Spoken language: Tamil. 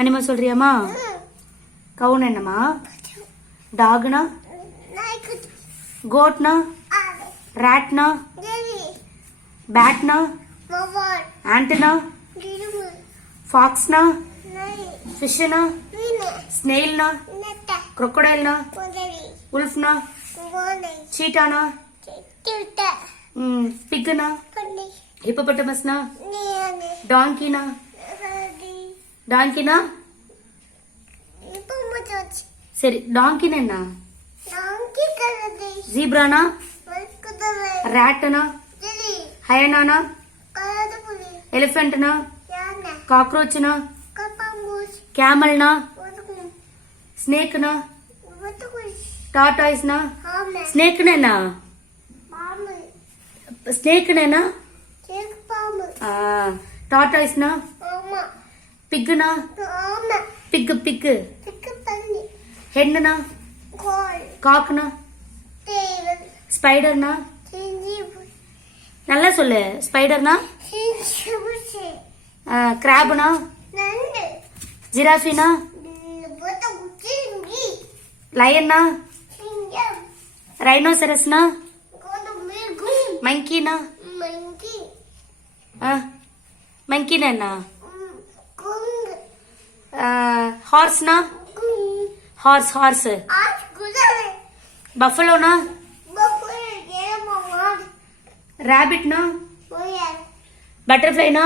அனிமல் சொல்றியாமா? கவுன் என்னமா? டாக்னா? கோட்னா? ராட்னா? பேட்னா? ஆண்டனா? ஃபாக்ஸ்னா? ஃபிஷ்னா? ஸ்னெயில்னா? crocodileனா? உல்ஃப்னா? சீட்டானா? பிக்னா? ஹிப்போபொட்டமஸ்னா? டாங்கினா? டாங்கினா? சரி, டாங்கினா என்ன? ஜீப்ரானா? ராட்டனா? ஹயனானா? எலிஃபென்ட்னா? காக்ரோச்னா? கேமல்னா? ஸ்னேக்னா? டார்டாய்ஸ்னா? ஸ்னேக்னா என்ன? ஸ்னேக்னா என்ன? டார்டாய்ஸ்னா? பிக்னா? பிக்கு ஹென்னா? காக்னா? ஸ்பைடர்னா? நல்லா சொல்லு. ஸ்பைடர்னா? கிராப்னா? ஜிராஃபினா? லயன்னா? ரைனோசரஸ்னா? மங்கினா? மங்கினா என்ன? ஹார்ஸ்னா? ஹார்ஸ் பஃபலோனா? ரேபிட்னா? பட்டர்ஃப்ளைனா?